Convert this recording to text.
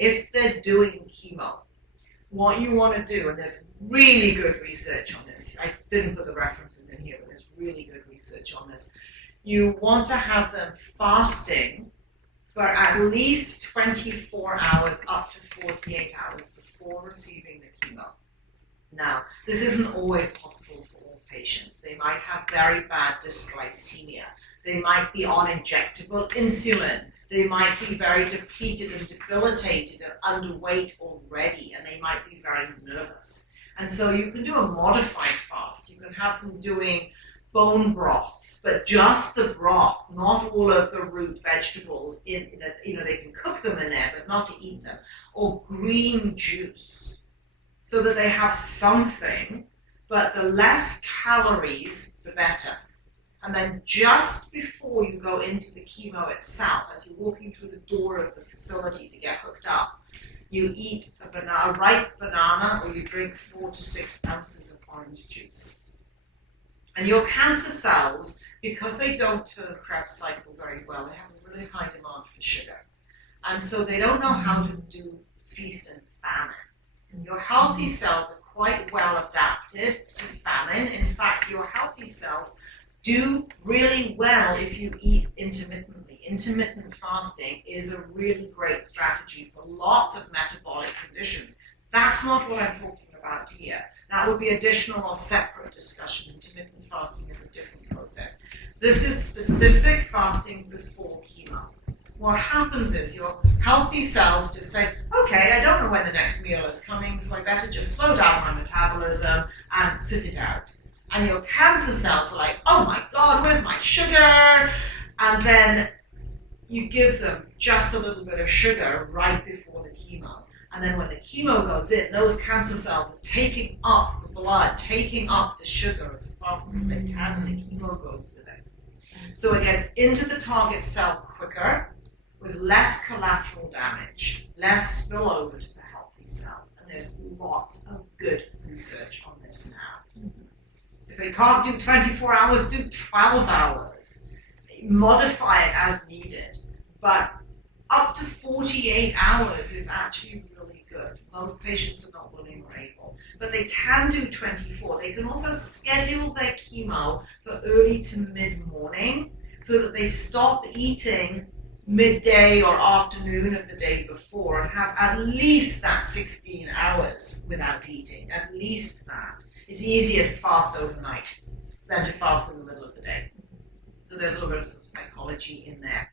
if they're doing chemo, what you want to do, and there's really good research on this, I didn't put the references in here, but there's really good research on this. You want to have them fasting for at least 24 hours up to 48 hours before receiving the chemo. Now, this isn't always possible for all patients. They might have very bad dysglycemia. They might be on injectable insulin. They might be very depleted and debilitated and underweight already, and they might be very nervous. And so you can do a modified fast. You can have them doing bone broths, but just the broth, not all of the root vegetables in that, they can cook them in there, but not to eat them, or green juice, so that they have something, but the less calories, the better. And then just before you go into the chemo itself, as you're walking through the door of the facility to get hooked up, you eat a ripe banana, or you drink 4 to 6 ounces of orange juice. And your cancer cells, because they don't turn Krebs cycle very well, they have a really high demand for sugar. And so they don't know how to do feast and famine. And your healthy cells are quite well adapted to famine. In fact, your healthy cells do really well if you eat intermittently. Intermittent fasting is a really great strategy for lots of metabolic conditions. That's not what I'm talking about here. That would be additional or separate discussion. Intermittent fasting is a different process. This is specific fasting before chemo. What happens is your healthy cells just say, okay, I don't know when the next meal is coming, so I better just slow down my metabolism and sit it out. And your cancer cells are like, oh my God, where's my sugar? And then you give them just a little bit of sugar right before the chemo. And then when the chemo goes in, those cancer cells are taking up the blood, taking up the sugar as fast as they can, and the chemo goes with it. So it gets into the target cell quicker, with less collateral damage, less spillover to the healthy cells. And there's lots of good research on this now. If they can't do 24 hours, do 12 hours. Modify it as needed. But up to 48 hours is actually really good. Most patients are not willing or able. But they can do 24. They can also schedule their chemo for early to mid-morning so that they stop eating midday or afternoon of the day before and have at least that 16 hours without eating. At least that. It's easier to fast overnight than to fast in the middle of the day. So there's a little bit of psychology in there.